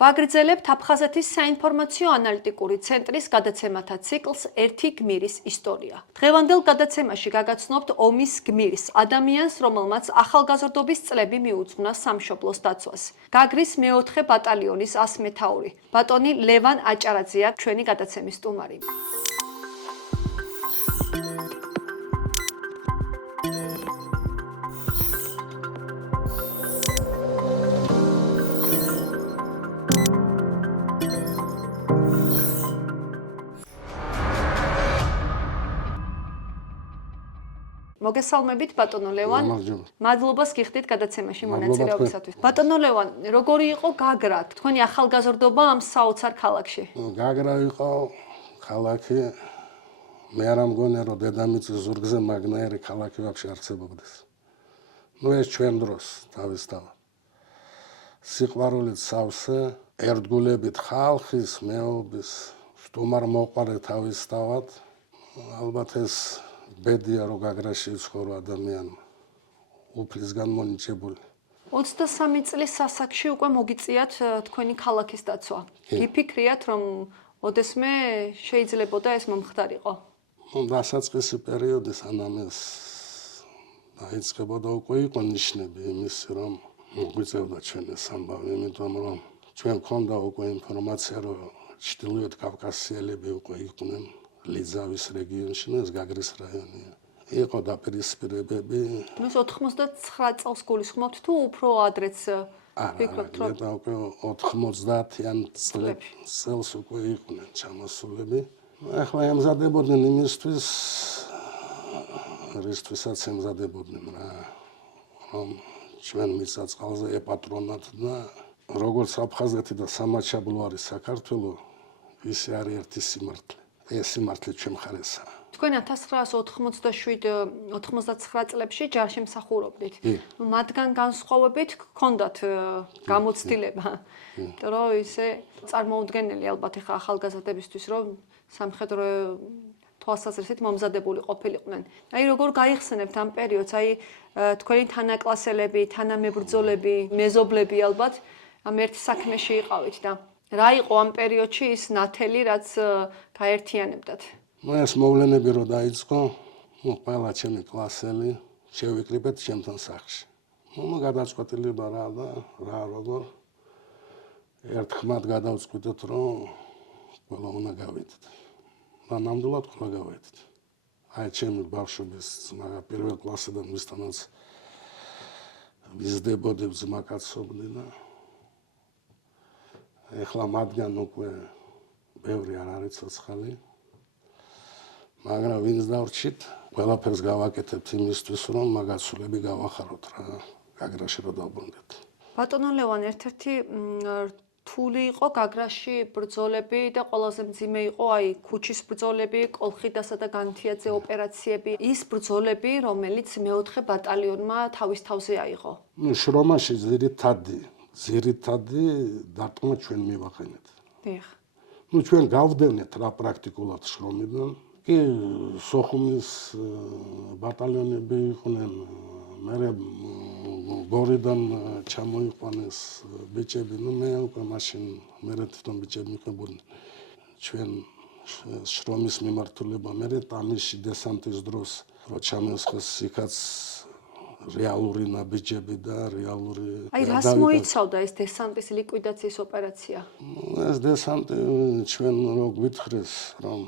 ვაგრძელებთ აფხაზეთის საინფორმაციო ანალიტიკური ცენტრის გადაცემათა ციკლს „ერთი გმირის ისტორია“. დღევანდელ გადაცემაში გაგაცნობთ ომის გმირს, ადამიანს, რომელმაც ახალგაზრდობის წლები მიუძღვნა სამშობლოს დაცვას. გაგრის მეოთხე ბატალიონის ასმეთაური, ბატონი ლევან აჭარაძეა ჩვენი გადაცემის სტუმარი. მოგესალმებით ბატონო ლევან. მადლობას გიხდით გადაცემაში მონაწილეობისათვის. ბატონო ლევან, როგორი იყო გაგრა, თქვენი ახალგაზრდობა ამ საოცარ ქალაქში? გაგრა იყო ქალაქი, მე არ მგონია რომ დედამიწის ზურგზე მაგნაირი ქალაქი ვაფშე არსებობდეს. ეს ჩვენ დროს თავისთავად. სიყვარულით სავსე, ერთგულებით ხალხის, მეობის, სტუმარ მოყვარე თავისთავად. ალბათ ეს ბედია რომ გაგრაში იცხოვრო ადამიანმა უფლისგან მონიჭებული. 23 წლის ასაკში უკვე მოგიწიათ თქვენი ქალაქის დაცვა. გიფიქრიათ რომ ოდესმე შეიძლებოდა ეს მომხდარიყო? დასაწყისი პერიოდი სანამ ეს დაიწყებოდა უკვე იყო ნიშნები იმისი რომ მოგვიწევდა ჩვენ ეს ამბავი, იმიტომ რომ ჩვენ გვქონდა უკვე ინფორმაცია რომ ჩრდილოეთ კავკასიელები უკვე იყვნენ ლიზავის რეგიონში, ეს გაგრის რაიონია. იყო დაპირისპირებები. ეს 99 წელს გულისხმობთ თუ უფრო ადრეც ფიქრობთ რომ? არა, უკვე 90-იან წელს უკვე იყვნენ ჩამოსულები. ახლა ემზადებოდნენ იმისთვის, რისთვისაც ემზადებოდნენ რა, რომ ჩვენ მიწა-წყალზე ეპატრონათ და როგორც აფხაზეთი და სამაჩაბლო არის საქართველო, ისე არის ერთი სიმართლე. ეს სიმართლე ჩვენ მხარესაა. თქვენ 1987-99 წლებში ჯარში მსახურობდით. მათგან განსხვავებით გქონდათ გამოცდილება. რომ ისე წარმოუდგენელი ალბათ ახლა ახალგაზრდებისთვის რომ სამხედრო თვალსაზრისით მომზადებული ყოფილიყვნენ. აი როგორ გაიხსენებთ ამ პერიოდს, აი თქვენი თანაკლასელები, თანამებრძოლები, მეზობლები ალბათ ამ ერთ საქმეში იყავით და რა იყო ამ პერიოდში ის ნათელი, რაც გაერთიანებდათ? ეს მოვლენები რო დაიწყო, ყველა ჩემი კლასელი შევიკრიბეთ ჩემთან სახლში. გადაწყვეტილება რა და რა როგორ ერთხმად გადავწყვიტეთ, რომ ყველა უნდა გავედით. და ნამდვილად ყველა გავედით. აი ჩემი ბავშვობის ძმა პირველ კლასიდან მისთანაც ვიზრდებოდი, ძმა კაცობდი და ეხლა მათგან უკვე ბევრი არ არის ცოცხალი. მაგრამ ვინც დავრჩით, ყველაფერს გავაკეთებთ იმისთვის, რომ მაგაცულები გავახაროთ რა, გაგრაში რომ დავბრუნდეთ. ბატონო ლევან, ერთ-ერთი რთული იყო გაგრაში ბრძოლები და ყველაზე მძიმე იყო აი ქუჩის ბრძოლები, კოლხიდასა და განთიაძე ოპერაციები, ის ბრძოლები, რომელიც მეოთხე ბატალიონმა თავის თავზე აიღო. შრომაში ძირითადი დარტყმა ჩვენ მივაყენეთ. დიახ. ჩვენ გავდევნეთ რა პრაქტიკულად შრომიდან. კი სოხუმის ბატალიონები იყვნენ, მერე გორიდან ჩამოიყვანეს ბიჭები, მე უკვე მაშინ მერე თვითონ ბიჭები მიყებოდნენ. ჩვენ შრომის მიმართულება მერე ტამიში დესანტის დროს რო ჩამოსხეს იქაც რეალური ნაბიჯები და რეალური აი რას მოიცავდა ეს დესანტის ლიკვიდაციის ოპერაცია? ეს დესანტი ჩვენ რო გვითხრეს რომ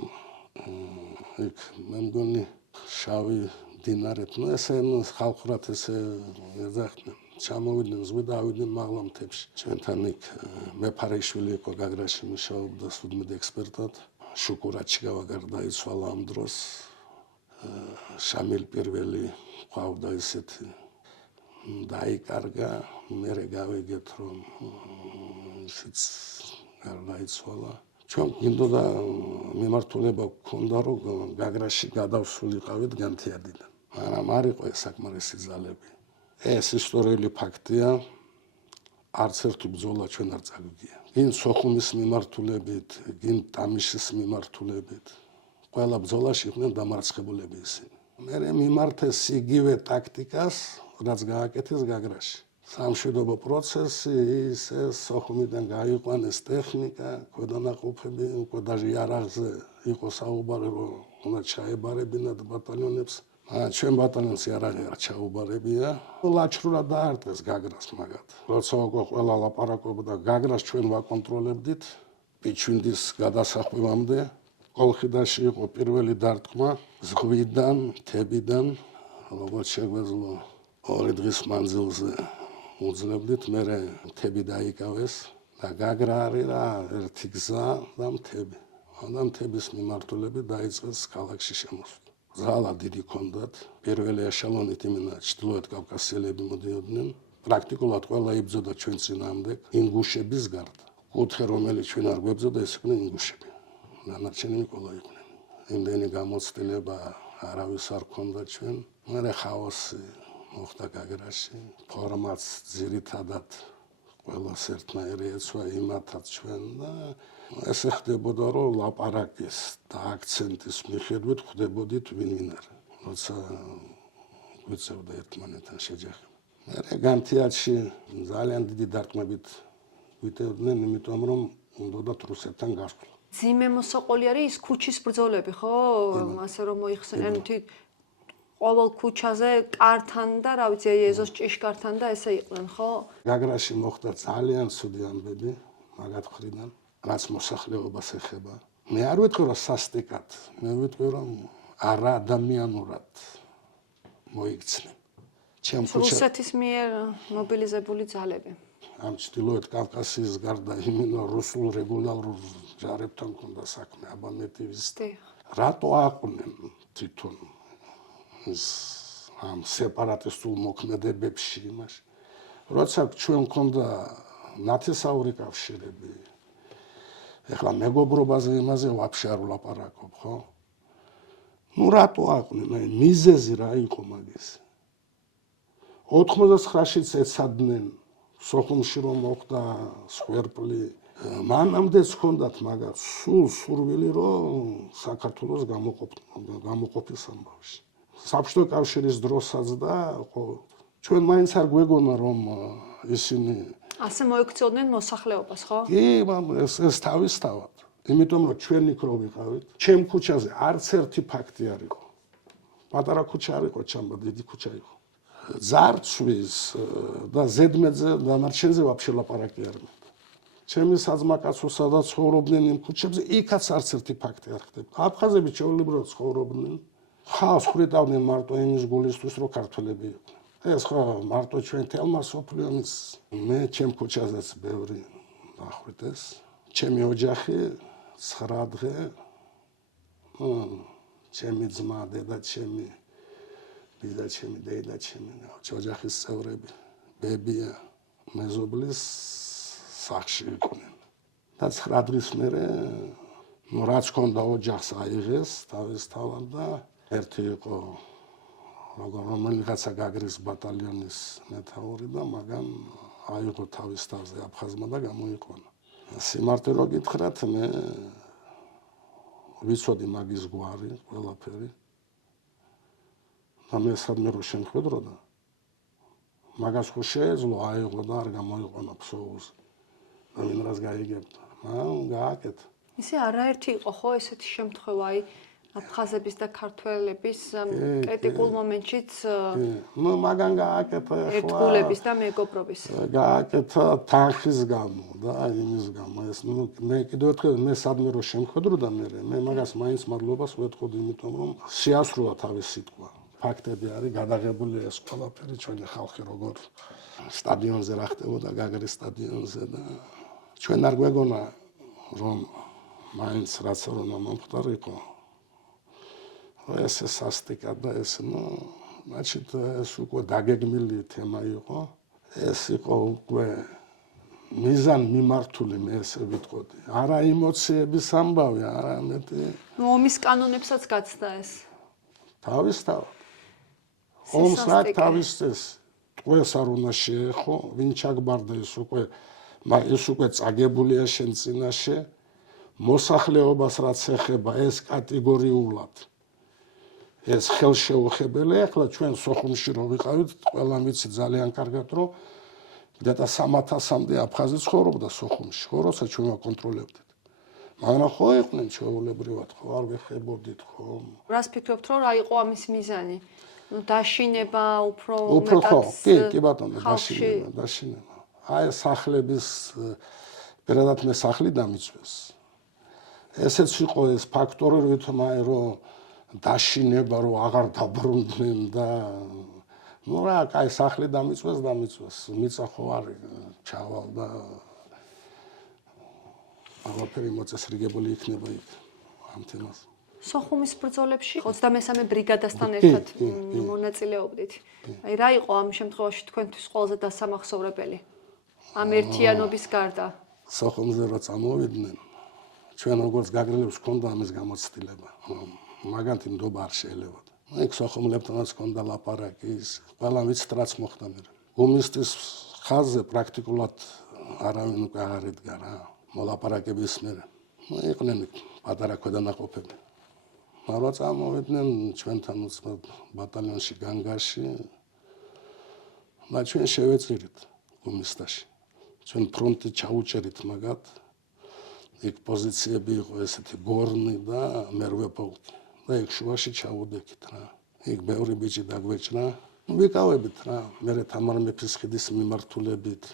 იქ მე მგონი შავი დინარეთ, ესე ხალხურად ესე ეძახდნენ. ჩამოვიდნენ ზღვიდან, ავიდნენ მაღლამთებში. ჩვენთან იქ მეფარეიშვილი იყო გაგრაში მუშაობდა სუდმედ ექსპერტად. შუკურაჩიგავა გარდაიცვალა ამ დროს. შამილ პირველი ყავდა ისეთი დაიკარგა, მერე გავიგეთ რომ ისიც გარდაიცვალა. ჩვენ გინდოდა მიმართულება გქონდა რომ გაგრაში გადავსულიყავით განთიადიდან. მაგრამ არ იყო ეს საკმარისი ძალები. ეს ისტორიული ფაქტია. არც ერთი ბრძოლა ჩვენ არ წაგვიგია. გინ სოხუმის მიმართულებით, გინ ტამიშის მიმართულებით. ყველა ბრძოლაში იყვნენ დამარცხებულები ისინი. მერე მიმართეს იგივე ტაქტიკას, რაც გააკეთეს გაგრაში. სამშვიდობო პროცესი, ეს სოხუმიდან გაიყვანეს ტექნიკა, ქვედანაყოფები, უკვე даже იარაღზე იყო საუბარი, რომ უნდა ჩაებარებინათ ბატალიონებს. ჩვენ ბატალიონს იარაღი არ ჩაუბარებია. ლაჩრურად დაარტყეს გაგრას მაგათ. როცა უკვე ყველა ლაპარაკობდა გაგრას, ჩვენ ვაკონტროლებდით პიჩვინდის გადასახვევამდე. კოლხიდაში იყო პირველი დარტყმა ზღვიდან, მთებიდან, როგორც შეგვეძლო 2 დღის მანძილზე უძლებდით, მერე მთები დაიკავეს და გაგრა არის რა, ერთი გზა და მთები. და მთების მიმართულებით დაიწყეს ქალაქში შემოსვლა. ზალა დიდი ჰქონდათ, პირველი ეშელონით იმენა ჩრდილოეთ კავკასიელები მოდიოდნენ. პრაქტიკულად ყველა იბრძოდა ჩვენ წინააღმდეგ ინგუშების გარდა. კუთხე რომელიც ჩვენ არ გვებრძოდა ეს იყვნენ ინგუშები. დანარჩენები ყველა იყვნენ. იმდენი გამოცდილება არავის არ ჰქონდა ჩვენ. მერე ხაოსი მოხდა გაგრაში, ფორმაც ძირითადად ყველას ერთნაირი ეცვა იმათაც ჩვენ და ესე ხდებოდა რომ ლაპარაკის და აქცენტის მიხედვით ხდებოდით ვინ არის. როცა გვიწევდა ერთმანეთთან შეჯახება. მერე განთიადში ძალიან დიდი დარტყმებით ვიტევდნენ, იმიტომ რომ უნდათ რუსეთთან გასვლა. ძიმე მოსაყოლი არის ის ქუჩის ბრძოლები, ხო? ასე რომ მოიხსენე, ყოველ ქუჩაზე კართან და რა ვიცი, ეზოს ჭიშკართან და ესე იყვნენ, ხო? გაგრაში მოხდა ძალიან ცუდი ამბები მაგათ მხრიდან, რაც მოსახლეობას ეხება. მე არ ვიტყვი რომ სასტიკად, მე ვიტყვი რომ არა ადამიანურად მოიქცნენ. ჩემ ქუჩა რუსეთის მიერ მობილიზებული ძალები. ამ ჩრდილოეთ კავკასიის გარდა იმენო რუსულ რეგულარულ ჯარებთან ჰქონდა საქმე, აბანეტივის. რატო აყვნენ თვითონ ამ სეპარატისტულ მოქმედებებში იმაში. როცა ჩვენ ჰქონდა ნათესაური კავშირები, ეხლა მეგობრობაზე იმაზე ვაფშე არ ვლაპარაკობ, ხო? ნუ რატო აყვნენ? მიზეზი რა იყო მაგის? 99-შიც ეცადნენ სოხუმში რომ მოხდა სვერპლი, მანამდეც ჰქონდათ მაგათ სულ სურვილი რომ საქართველოს გამოყოფის ამბავში. საბჭოთა კავშირის დროსაც და ჩვენ მაინც არ გვეგონა რომ ისინი ასე მოიქცეოდნენ მოსახლეობას, ხო? კი, ეს თავისთავად. იმიტომ რომ ჩვენ იქ რო ვიყავით, ჩემ ქუჩაზე არც ერთი ფაქტი არ იყო. პატარა ქუჩა არ იყო, ჩამბა დიდი ქუჩა იყო. ზარცვის და ზედმეტზე დანარჩენზე ვაფშე ლაპარაკი არ მეთქვა. ჩემი საძმაკაცო სადაც ცხოვრობდნენ იმ ქუჩებზე, იქაც არც ერთი ფაქტი არ ხდება. აფხაზები ჩვეულებრივად ცხოვრობდნენ, ხალხს ხრიტავდნენ მარტო იმის გულისთვის, რომ ქართველები იყვნენ. ეს ხო მარტო ჩვენ თელმა სოფლიონის მე ჩემ ქუჩაზეც ბევრი დახვიდეს. ჩემი ოჯახი 9 დღე ჩემი ძმა, დედაჩემი, დედაჩემი, დედაჩემი, ოჯახის წევრები, ბებია, მეზობლის სახში იყვნენ. და 9 დღის მერე რაც ჰქონდა ოჯახს აიღეს თავისთავად და ერთი იყო რომელიღაცა გაგრის ბატალიონის მეთაური და მაგან აიღო თავის თავზე აფხაზმა და გამოიყვანა. სიმართლე რო გითხრათ, მე ვიცოდი მაგის გვარი, ყველაფერი. და მე სადმე რო შემხედროდა, მაგას ხო შეეძლო აიღო და არ გამოიყვანა ფსოუს. და ვინ რას გაიგებდა, გააკეთა. ისე არაერთი იყო ხო ესეთი შემთხვევა, აი აფხაზების და ქართველების კრიტიკულ მომენტშიც მაგან გააკეთა ერთგულების და მეგობრობის. გააკეთა თანხის გამო და იმის გამო. ეს მე კიდევ ერთხელ მე სადმე რო შემხედროდა მე მაგას მაინც მადლობას ვეთქოდი, იმიტომ რომ შეასრულა თავის სიტყვა. ფაქტები არის გადაღებული ეს ყველაფერი ჩვენი ხალხი როგორ სტადიონზე რა ხდებოდა გაგრის სტადიონზე და ჩვენ არ გვეგონა რომ მაინც რაც რომ მომხდარიყო ეს სასტიკად და ეს значит ეს უკვე დაგეგმილი თემა იყო ეს იყო უკვე მიზან მიმართული მე ესე ვიტყოდი არა ემოციების ამბავი არა მეტი ომის კანონებსაც გაცდა ეს თავისთავად ომს რა თავის ეს ტყვეს არ უნდა შეეხო ვინ ჩაგბარდა ეს უკვე წაგებულია შენ წინაშე მოსახლეობას რაც ეხება ეს კატეგორიულად ეს ხელშეუხებელი ახლა ჩვენ სოხუმში რო ვიყავით ყველა ვიცი ძალიან კარგად რომ და 300-მდე აფხაზი ცხოვრობდა სოხუმში, ხო, როცა ჩვენ ვაკონტროლებდით. მაგრამ ხო იყვნენ ჩვეულებრივად, ხო, არ ვეხებოდით, ხო. რას ფიქრობთ, რომ რა იყო ამის მიზანი? დაშინება უფრო ხო, მეტად კი ბატონო, დაშინება. აი სახლების პირადად მე სახლი დამიწვეს. ესეც იყო ეს ფაქტორი, რომ დაშინება, რომ აღარ დაბრუნდნენ და ну რა, კაი სახლი დამიწვეს, მიწა ხო არის, ჩავალ და აღარაფერი მოწესრიგებული იქნება იქ ამ თემას. სოხუმის ბრძოლებში 23 ბრიგადასთან ერთად მონაწილეობდით. აი რა იყო ამ შემთხვევაში თქვენთვის ყველაზე დასამახსოვრებელი? ამ ერთიანობის გარდა. სოხუმზე რო წამოვიდნენ, ჩვენ როგორც გაგრილებს ჰქონდა ამის გამოცდილება. მაგანთი ნდობა არ შეიძლებოდა. იქ სოხუმლებთანაც ჰქონდა ლაპარაკი, ყველა ვიცით რაც მოხდა მე. გუმისტის ხაზზე პრაქტიკულად არავინ უკვე აღარ იდგა რა. მოლაპარაკების მერე. იყვნენ პატარა ქვედანაყოფები. მაგრამ წამოვიდნენ ჩვენთან ბატალიონში განგაში და ჩვენ შევეწირით გუმისტაში. ჩვენ ფრონტი ჩაუჭერით მაგათ. იქ პოზიციები იყო ესეთი გორნი და მერვე პოლკი. და იქ შუაში ჩავუდექით რა. იქ ბევრი ბიჭი დაგვეჭრა. ვიკავებით რა. მე თამარ მეფის ხიდის მიმართულებით.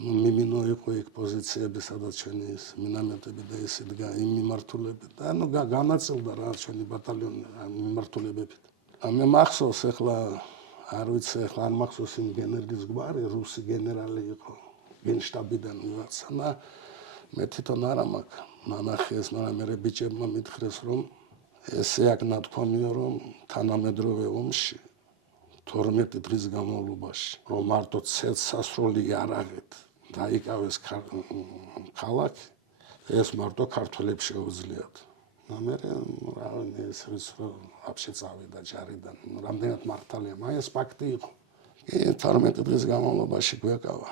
მიმინო იყო იქ პოზიციები, სადაც ჩვენი მინამეტები და ის იდგა იმ მიმართულებით. და განაწილდა რა ჩვენი ბატალიონი მიმართულებებით. მე მახსოვს ახლა არ ვიცი ახლა არ მახსოვს იმ გენერლის გვარი, რუსი გენერალი იყო გენშტაბიდან ვიღაცა და მე თვითონ არა მაქვს ნანახი ეს, მაგრამ მე ბიჭებმა მითხრეს რომ ესე აქ ნათქვამია რომ თანამედროვე ომში 12 დღის განმავლობაში რომ მარტო ცეცხლსასროლი იარაღით დაიკავეს ქალაქი, ეს მარტო ქართველებს შეუძლიათ. მე რა ეს აფშე წავიდა ჯარიდან, რამდენად მართალია, მაგრამ ეს ფაქტი იყო. 12 დღის განმავლობაში გვეკავა.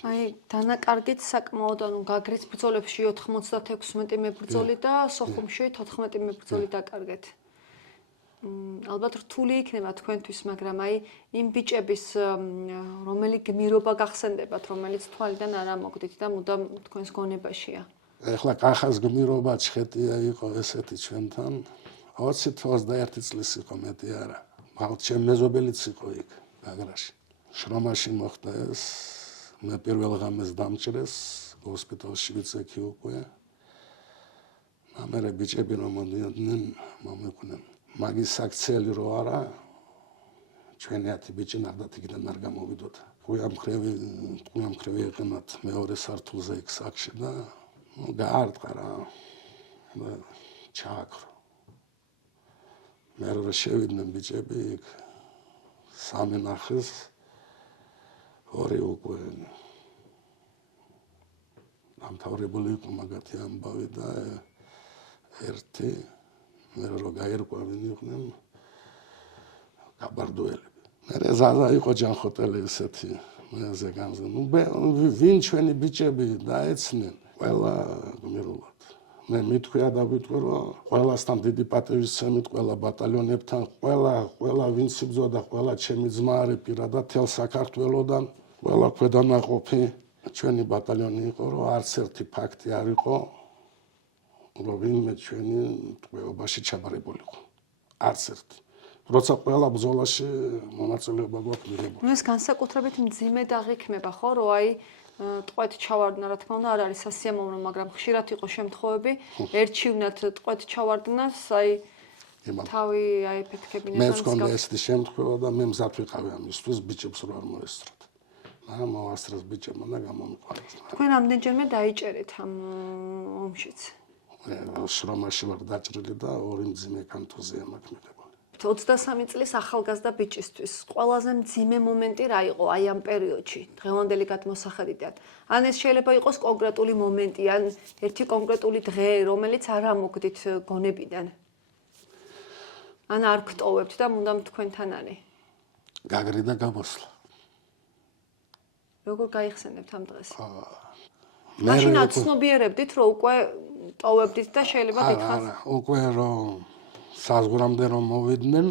აი დანაკარგით საკმაოდ ანუ გაგრის ბრძოლებში 96 მებრძოლი და სოხუმში 14 მებრძოლი დაკარგეთ. ალბათ რთული იქნება თქვენთვის, მაგრამ აი იმ ბიჭების რომელი გმირობა გახსენდებათ, რომელიც თვალიდან არ ამოგდით და მუდამ თქვენს გონებაშია. ეხლა კახას გმირობა ჩხეტია იყო ესეთი ჩვენთან 20-21 წლის იყო მეტი არა. მაგრამ ჩემ მეზობელიც იყო იქ გაგრაში. შრომაში მოხდა ეს. მე პირველ ღამეს დამჭრეს ჰოსპიტალში ვიცექი უკვე. ამერე ბიჭები რომ მოდიოდნენ, მომეკვდნენ. მაგის საქციელი რო არა, ჩვენი 10 ბიჭი ნახდათ იქიდან არ გამოვიდოთ. ყუიამხრევი ეყენათ მეორე სართულზე იქ საქში და გაარტყა რა. ჩააქრო. მე რო შევიდნენ ბიჭები იქ სამი ნახეს ორი უკვე დამთავრებული იყო მაგათი ამბავი და ერთი მე რო გაერკვევინი იყვნენ გაბარდოელები. მე ზაზა იყო ჯანხოტელი ესეთი მე ზეგანზე. ვინ ჩვენი ბიჭები დაეცნენ ყველა გმირულად. მე მithქვია და ვიტყვი რომ ყველასთან დიდი პატივისცემით ყველა ბატალიონებთან, ყველა ვინც იბრძოდა, ყველა ჩემი ძმა არის პირადად თელ საქართველოსდან, ყველა ქვედანაყოფი ჩვენი ბატალიონი იყო, რომ არც ერთი ფაქტი არ იყო, რომ ვინმე ჩვენი ტყვეობაში ჩაბარებულიყო. არც ერთი. როცა ყველა ბრძოლაში მონაწილეობა გვაქვს მიღებული. ეს განსაკუთრებით მძიმე დაღიქმება ხო, რომ აი ტყვეთ ჩავარდნა, რა თქმა უნდა, არ არის სასიამოვნო, მაგრამ ხშირად იყო შემთხვევები, ერჩივნათ ტყვეთ ჩავარდნას, აი თავი აიფეთქებინათ. მე მქონდა ესეთი შემთხვევა და მე მზად ვიყავი ამისთვის ბიჭებს რო არ მოესწროთ. მაგრამ მოასწრეს ბიჭებმა და გამომიყვანეს. თქვენ რამდენჯერმე დაიჭერეთ ამ ომშიც? შრომაში ვარ დაჭრილი და ორი მძიმე კონტუზია მაქვს მიღებული. 23 წლის ახალგაზრდა ბიჭისთვის ყველაზე მძიმე მომენტი რა იყო აი ამ პერიოდში, დღევანდელი გადმოსახედიდან? ან ეს შეიძლება იყოს კონკრეტული მომენტი, ან ერთი კონკრეტული დღე, რომელიც არ ამოგდით გონებიდან? ან არ გტოვებთ და მუდამ თქვენთან არის? გაგრი და გამოსვლა. როგორ გაიხსენებთ ამ დღეს? მაშინ აცნობიერებდით, რომ უკვე ტოვებდით და შეიძლება დიდხანს? უკვე რომ საზღვრამდე რომ მოვიდნენ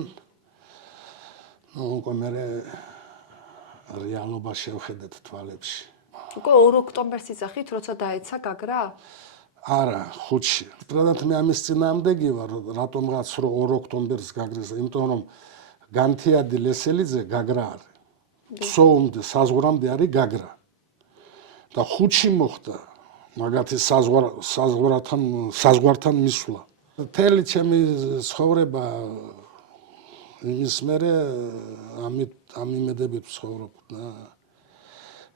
უკვე მე რეალობა შევხედეთ თვალებში. უკვე 2 ოქტომბერს იცახით, როცა დაეცა გაგრა? არა, ხუთში. პროდათ მე ამის წინააღმდეგი ვარ, რატომღაც 2 ოქტომბერს გაგრეს, იმიტომ რომ განთიადი ლესელიძე გაგრა არის. სოუმდე საზღვრამდე არის გაგრა. და ხუთში მოხდა მაგათი საზღვართან მისვლა. მთელი ჩემი ცხოვრება იმის მერე ამ იმედებით ვცხოვრობ და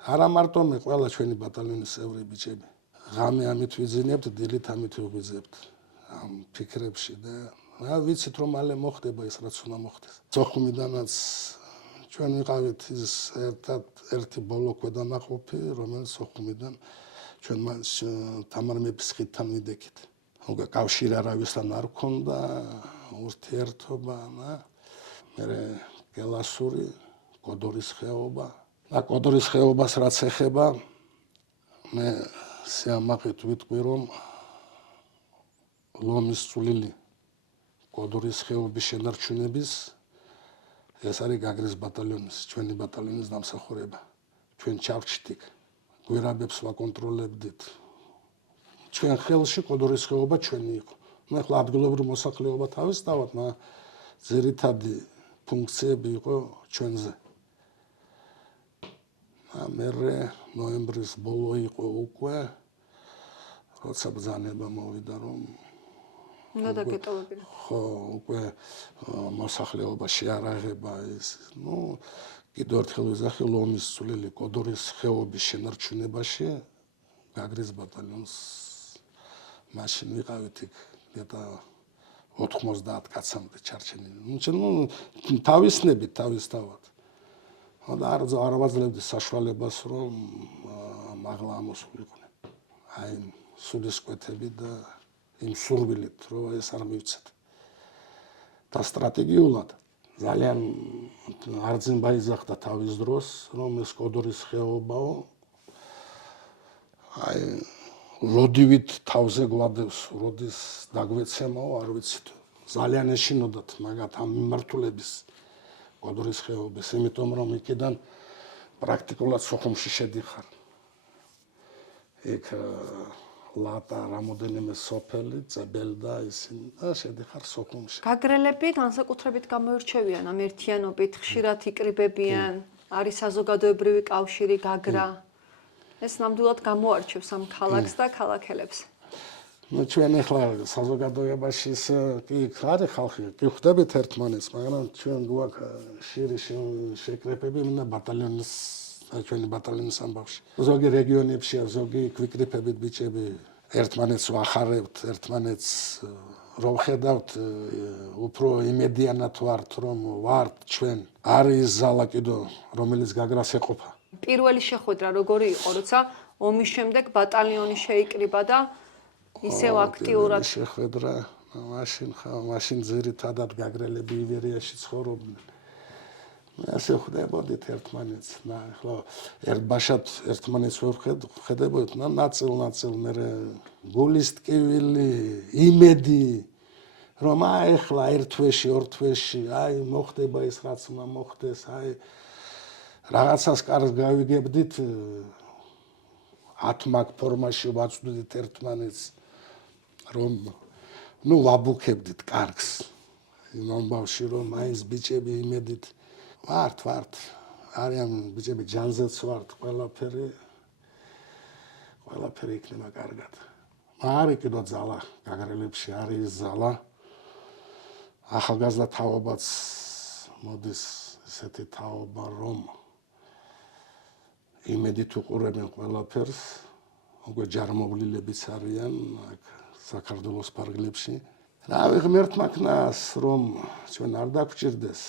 არა მარტო მე, ყველა ჩვენი ბატალიონის წევრი ბიჭები. ღამე ამით ვიძინებთ, დილით ამით ვიღვიძებთ ამ ფიქრებში და ვიცით რომ მალე მოხდება ის რაც უნდა მოხდეს. სოხუმიდანაც ჩვენ ვიყავით ის ერთი ბოლო ქვედანაყოფი, რომელიც სოხუმიდან ჩვენ თამარ მეფის ხიდთან ვიდექით. უკვე კავშირი არავისთან არ ქონდა, ურთიერთობა მე გელასური, კოდორის ხეობა. და კოდორის ხეობას რაც ეხება, მე სიამაყით ვიტყვი რომ ლომის წვლილი კოდორის ხეობის შენარჩუნების ეს არის გაგრის ბატალიონის, ჩვენი ბატალიონის დამსახურება. ჩვენ ჩავჭდით, გვირაბებს ვაკონტროლებდით. ჩვენ ხელში კოდორის ხეობა ჩვენი იყო. მე ახლა ადგილობრივ მოსახლეობა თავისთავად, მაგრამ ძირითადი ფუნქციები იყო ჩვენზე. მე ნოემბრის ბოლო იყო უკვე, როცა ბრძანება მოვიდა რომ უნდა დაგეტოვებინა. ხო, უკვე მოსახლეობა შეარაღება ის, კიდევ ერთხელ ვიზახი ლომის წვლილი კოდორის ხეობის შენარჩუნებაში გაგრის ბატალიონს მაშინ ვიყავით იქ მეტა 90 კაცამდე ჩარჩენილი. თავისნებით თავისთავად. და არ ვაძლევდი საშუალებას რომ მაღლა ამოსულიყვნენ. აი სულისკვეთები და იმ სურვილით რომ ეს არ მივცეთ. და სტრატეგიულად ძალიან არძიმბა იძახდა თავის დროს რომ ეს კოდორის ხეობაო აი როდივით თავზე გვადევს, როდის დაგვეცემაო, არ ვიცით. ძალიან ეშინოდათ მაგათ ამ მიმართულების კოდორის ხეობის, იმიტომ რომ იქიდან პრაქტიკულად სოხუმში შედიხარ. იქ ლატა, რამოდენიმე სოფელი, წებელდა ისინი და შედიხარ სოხუმში. გაგრელები განსაკუთრებით გამოირჩევიან ამ ერთიანობით, ხშირად იკრიბებიან, არის საზოგადოებრივი კავშირი გაგრა. ეს ნამდვილად გამოარჩევს ამ ქალაქს და ქალაქელებს. ჩვენ ახლა საზოგადოებაში კი არის ხალხი, კი ხვდებით ერთმანეთს, მაგრამ ჩვენ გვაქვს ხშირი შეკრებები ბატალიონის, ჩვენი ბატალიონის ამბავში. ზოგი რეგიონებში, ზოგი ქვიკრიფებით ბიჭები ერთმანეთს ვახარებთ, ერთმანეთს რომ ხედავთ, უფრო იმედიანად ვართ, რომ ვართ ჩვენ. არის ზალა კიდო, რომელიც გაგრას ეყოფა. პირველი შეხვედრა როგორი იყო, როცა ომის შემდეგ ბატალიონი შეიკრიბა და ისევ აქტიურად შეხვედრა, მაშინ ძირითადად გაგრელები ივერიაში ცხოვრობდნენ. ასე ხვდებოდით ერთმანეთს, ახლა ერთბაშად ერთმანეთს ვერ ხედებოდით, ნაწილ მე გულის ტკივილი, იმედი, რომ ახლა ერთ თვეში, ორ თვეში, აი მოხდება ის რაც უნდა მოხდეს, აი რაღაცას კარგს გავიგებდით, ათმაგ ფორმაში ვაწვდით ერთმანეთს, რომ ვაბუქებდით კარგს. იმ ამბავში რომ მაინც ბიჭები იმედით ვართ, არიან ბიჭები ჯანზეც ვართ, ყველაფერი იქნება კარგად. არის კიდო ძალა, გაგრელებში არის ზალა. ახალგაზრდა თაობაც მოდის ესეთი თაობა, რომ იმედით უყურებენ ყველაფერს, უკვე ჯარმოვლილებიც არიან აქ საქართველოს ფარგლებში. რა ვიღმერთ მაქნას, რომ ჩვენ არ დაგვჭირდეს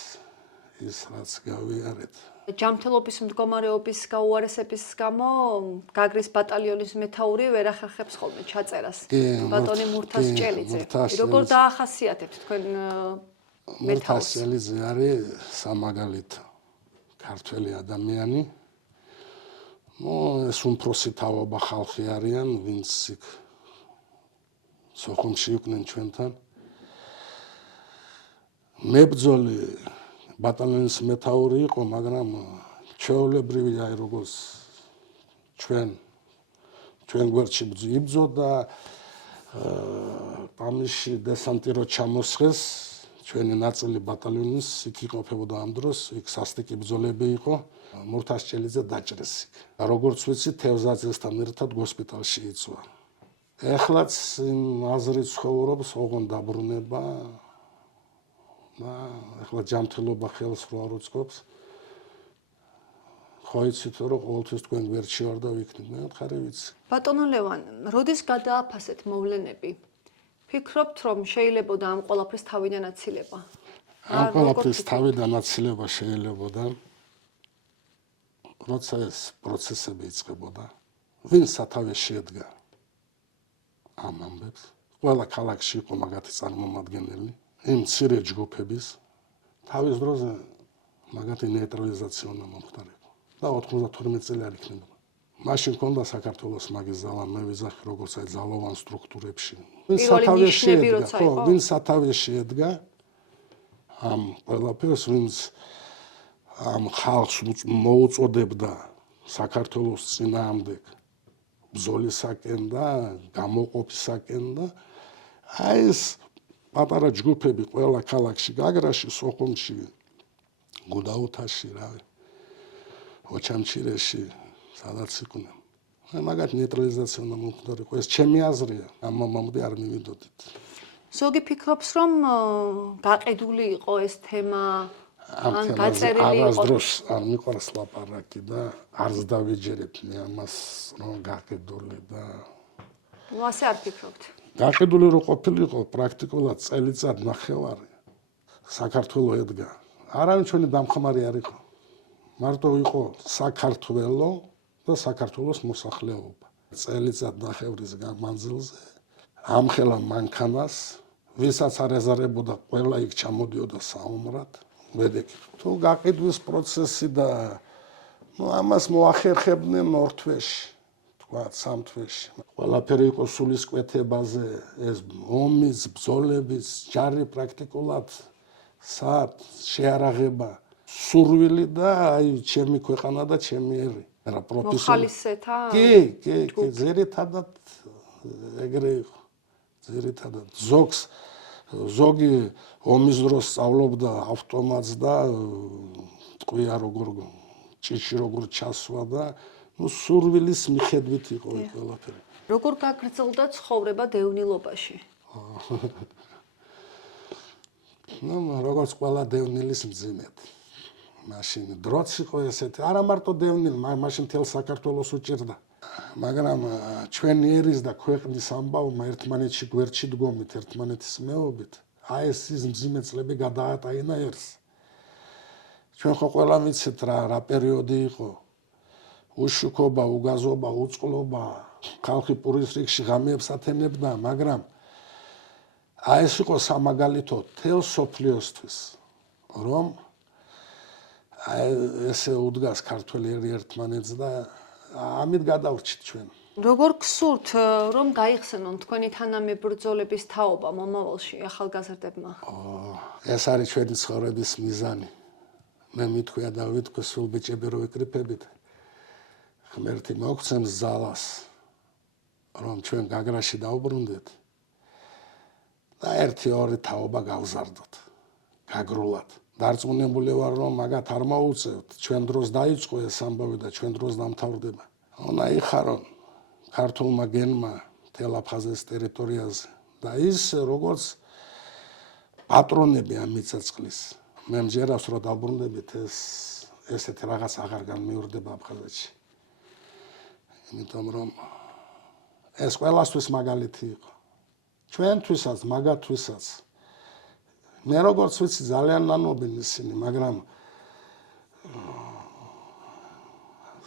ის რაც გავიარეთ. ჯანმრთელობის მდგომარეობის გაუარესების გამო გაგრის ბატალიონის მეთაური ვერ ახერხებს ხოლმე ჩაწერას. ბატონი მურთას ჭელიძე. როგორ დაახასიათებთ თქვენ მეთაურს? მურთას ჭელიძე არის სამაგალითო ქართველი ადამიანი. ეს უმფროსი თაობა ხალხი არიან, ვინც იქ სოხუმში იყვნენ ჩვენთან. მებრძოლი ბატალიონის მეთაური იყო, მაგრამ ჩვეულებრივი აი როგორც ჩვენ გვერდში იბრძოდა პამიში დესანტი რო ჩამოსხეს ჩვენი ნაწილი ბატალიონის იქ იყოფებოდა ამ დროს იქ სასტიკი ბრძოლები იყო მურთაშჩელიძე დაჭრეს იქ როგორც ვიცი თევზაძესთან ერთად გოსპიტალში იწვა ეხლაც აზრით ცხოვრობს ოღონდ დაბრუნება და ეხლა ჯანმრთელობა ხელს რო არ უწყობს ხო იცით რომ ყოველთვის თქვენ გვერდში ვარ და ვიქნებ მე ხარი ვიცი ბატონო ლევან როდის გადააფასეთ მოვლენები ფიქრობთ რომ შეიძლება ამ ყველაფრის თავიდან აცილება ამ ყველაფრის თავიდან აცილება შეიძლებოდა როცა ეს პროცესები იწყებოდა ვინ სათავეში შედგა ამ ამბებს ყველა ქალაქში იყო მაგათი წარმომადგენელი იმ მცირე ჯგუფების თავის დროზე მაგათი ნეიტრალიზაცია უნდა მომხდარიყო და 92 წელი არ იქნებოდა მაშინ ქონდა საქართველოს მაგის ზალა მე ვიზახი როგორც აი ზალოვან სტრუქტურებში ვინ სათავეში ედგა ამ ყველაფერს ვინც ამ ხალხს მოუწოდებდა საქართველოს წინააღმდეგ ბრძოლისაკენ და გამოყოფისაკენ და აი ეს პატარა ჯგუფები ყველა ქალაქში გაგრაში სოხუმში გუდაუთაში რავი ოჩამჩირეში სადაც იყვნენ მაგათ ნეიტრალიზაცია უნდა მომხდარიყო ეს ჩემი აზრია ამ მომამდე არ მივიდოდით ზოგი ფიქრობს რომ გაყიდული იყო ეს თემა ან გაწერილი იყო არასდროს არ მიყვარს ლაპარაკი და არც დავიჯერებ მე ამას რომ გაყიდული და ასე არ ფიქრობთ გაყიდული რო ყოფილიყო პრაქტიკულად წელიწად ნახევარი საქართველოს ედგა არავინ ჩვენი დამხმარე არ იყო მარტო იყო საქართველო და საქართველოს მოსახლეობა წელიწად ნახევრის მანძილზე ამხელა მანქანას ვისაც არ ეზარებოდა ყველა იქ ჩამოდიოდა საომრად ვედექი თუ გაყიდვის პროცესი და ამას მოახერხებდნენ ორ თვეში თქვა სამ თვეში ყველაფერი იყო სულისკვეთებაზე ეს ომის ბრძოლების ჯარი პრაქტიკულად საათ შეარაღება სურვილი და აი ჩემი ქვეყანა და ჩემი ერი რა მოხალისეთა კი ზერეთადად ეგრე იყო ზერეთადად ზოგი ომის დროს სწავლობდა ავტომატს და ტყვია როგორ ჭიში როგორ ჩასვა და ნუ სურვილის მიხედვით იყო ყველაფერი როგორ გაგრძელდა ცხოვრება დევნილობაში ნუ როგორც ყველა დევნილის მძიმედ მაშინ დროც იყო ესეთი არა მარტო დევნილ მაშინ თელ საქართველოს უჭირდა მაგრამ ჩვენი ერის და ქვეყნის ამბავმა ერთმანეთში გვერდში დგომით ერთმანეთის მეობით აი ეს ის მძიმე წლები გადაატაინა ერს ჩვენ ხო ყველა ვიცით რა პერიოდი იყო უშუქობა უგაზობა უწყლობა ხალხი პურის რიგში ღამეებს ათენებდა მაგრამ აი ეს იყო სამაგალითო თელ სოფლიოსთვის რომ ესე უდგას ქართველი ერი ერთმანეთს და ამით გადავრჩით ჩვენ. როგორ გსურთ რომ გაიხსენონ თქვენი თანამებრძოლების თაობა მომავალში ახალგაზრდებმა? ეს არის ჩვენი ცხოვრების მიზანი. მე მithქვია და ვიტყვი სულ ბიჭები რო ვიკრიფებით. ღმერთი მოგცემს ძალას რომ ჩვენ გაგრაში დავბრუნდეთ და ერთი ორი თაობა გავზარდოთ. გაგრულად. დარწმუნებული ვარ რომ მაგათ არ მოუწევთ ჩვენ დროს დაიწყო ეს ამბავი და ჩვენ დროს დამთავრდება უნდა იხარონ ქართულმა გენმა თელ აფხაზეთის ტერიტორიაზე და ის როგორც პატრონები ამ მიწა-წყლის მე მჯერავს რომ დაბრუნდებით ესეთი რაღაც აღარ განმეორდება აფხაზეთში იმიტომ რომ ეს ყველასთვის მაგალითი იყო ჩვენთვისაც მაგათვისაც მე როგორც ვიცი ძალიან ნანობენ ისინი, მაგრამ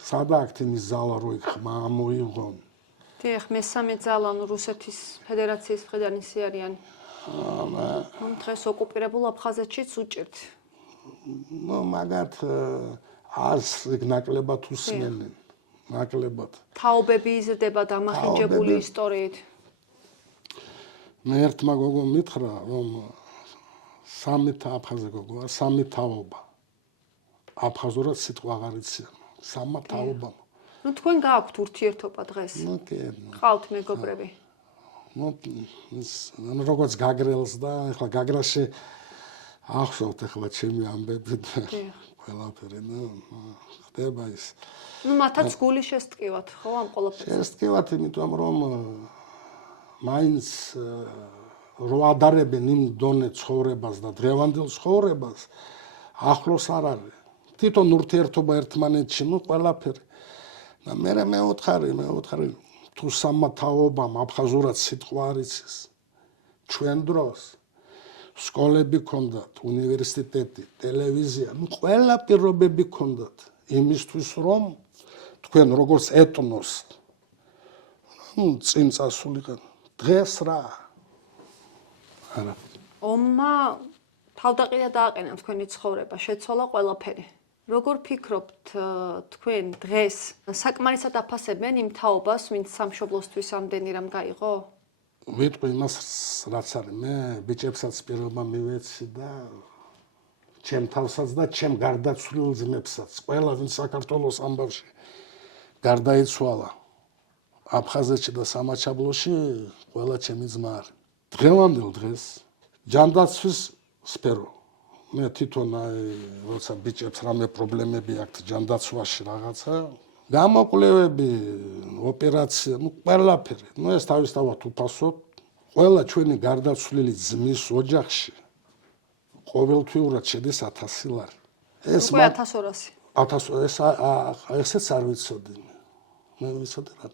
სადაგთ იმის ზალა რო იქ მოიღონ. დიახ, მესამე ძალა რუსეთის ფედერაციის მხრიდან ისე არიან. დღეს ოკუპირებულ აფხაზეთშიც უჭერთ. ნუ მაგათ არს ნაკლებად უსმენენ, ნაკლებად. თაობები იზრდება დამახინჯებული ისტორიით. მე ერთმა გოგომ მითხრა რომ სამით აფხაზი გოგოა, სამი თაობა. აფხაზურად სიტყვა აღარ იციან. სამა თაობა. ნუ თქვენ გააქვთ ურთიერთობა დღეს? ნუ კი. ყავთ მეგობრები? ნუ როგორც გაგრელს და ეხლა გაგრაში ახსოვთ ეხლა ჩემი ამბები და ყველაფერი, ნუ ხდება ის. ნუ მათაც გული შესტკივათ, ხო, ამ ყველაფერს? შესტკივათ, იმიტომ რომ მაინც რო ადარებენ იმ დონე ცხოვრებას და დღევანდელ ცხოვრებას ახლოს არ არის. თვითონ ურთიერთობა ერთმანეთში, ნუ ყველაფერი. და მე მეუთხარი თუ სამათაობამ აფხაზურად სიტყვა არ იცის. ჩვენ დროს სკოლები ქონდათ, უნივერსიტეტი, ტელევიზია, ნუ ყველა პირობები ქონდათ იმისთვის, რომ თქვენ როგორც ეტნოს წინ წასულიყან. დღეს რა? არა. ომმა თავდაყირა დააყენა თქვენი ცხოვრება, შეცვალა ყველაფერი. როგორ ფიქრობთ თქვენ დღეს საკმარისად აფასებენ იმ თაობას, ვინც სამშობლოსთვის ამდენი რამ გაიღო? ვიტყვი იმას, რაც არის, მე ბიჭებსაც პირობა მივეცი და ჩემ თავსაც და ჩემ გარდაცვლილ ძმებსაც, ყველა ვინც საქართველოს ამბავში გარდაიცვალა აფხაზეთში და სამაჩაბლოში, ყველა ჩემი ძმა არის. დღევანდელ დღეს ჯანდაცვის სფერო. მე თვითონ როცა ბიჭებს რამე პრობლემები აქვს ჯანდაცვაში რაღაცა, გამოკვლევები, ოპერაცია, ნუ ყველაფერი. ნუ ეს თავისთავად უფასოდ ყველა ჩვენი გარდაცვლილი ძმის ოჯახში ყოველთვიურად შედის 1000 ლარი. ეს 1200. 1000 ესეც არ ვიცოდი. მე ვიცოდი რა.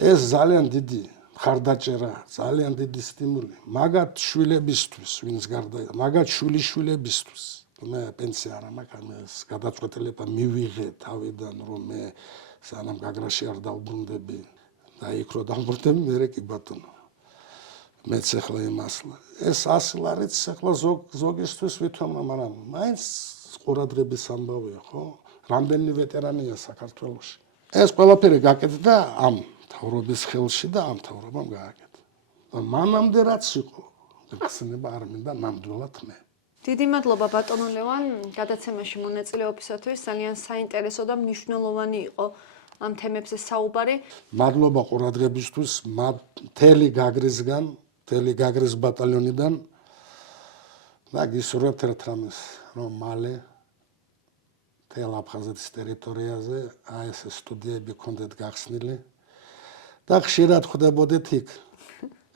ეს ძალიან დიდი ხარდაჭერა, ძალიან დიდი სტიმული. მაგათ შვილებისთვის, ვინც გარდაიღო, მაგათ შვილიშვილებისთვის. მე პენსია არ მაქვს, მე გადაწყვეტილება მივიღე თავიდან, რომ მე სანამ გაგრაში არ დავბრუნდები და იქ რო დავბრუნდები, მე კი ბატონო. მეც ახლა იმას. ეს 100 ლარიც ახლა ზოგისთვის ვითომ, მაგრამ მაინც ყურადღების ამბავია, ხო? რამდენი ვეტერანია საქართველოში. ეს ყველაფერი გაკეთდა ამ თავრობის ხელში და ამ თავრობამ გააკეთა. და მანამდე რაც იყო, გახსენება არ მინდა ნამდვილად მე. დიდი მადლობა ბატონო ლევან, გადაცემაში მონაწილეობისათვის, ძალიან საინტერესო და მნიშვნელოვანი იყო ამ თემებზე საუბარი. მადლობა ყურადღებისთვის, მთელი გაგრისგან, მთელი გაგრის ბატალიონიდან და გისურვებთ ერთ რამეს, რომ მალე მთელ აფხაზეთის ტერიტორიაზე აი ეს სტუდიები გქონდეთ გახსნილი. და ხშირად ხვდებოდეთ იქ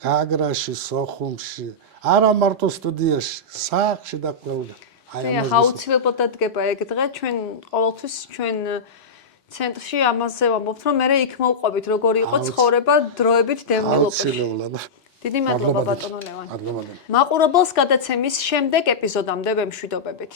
გაგრაში, სოხუმში, არა მარტო სტუდიაში, სახლში და ყველგან. აი ახლა აუცილებლად დადგება ეგ დღე, ჩვენ ყოველთვის ჩვენ ცენტრში ამაზე ვამბობთ, რომ მე იქ მოვყვებით, როგორი იყო ცხოვრება დროებით დევნილობაში. აუცილებლად. დიდი მადლობა ბატონო ლევან. მადლობა. მაყურებელს გადაცემის შემდეგ ეპიზოდამდე ვემშვიდობებით.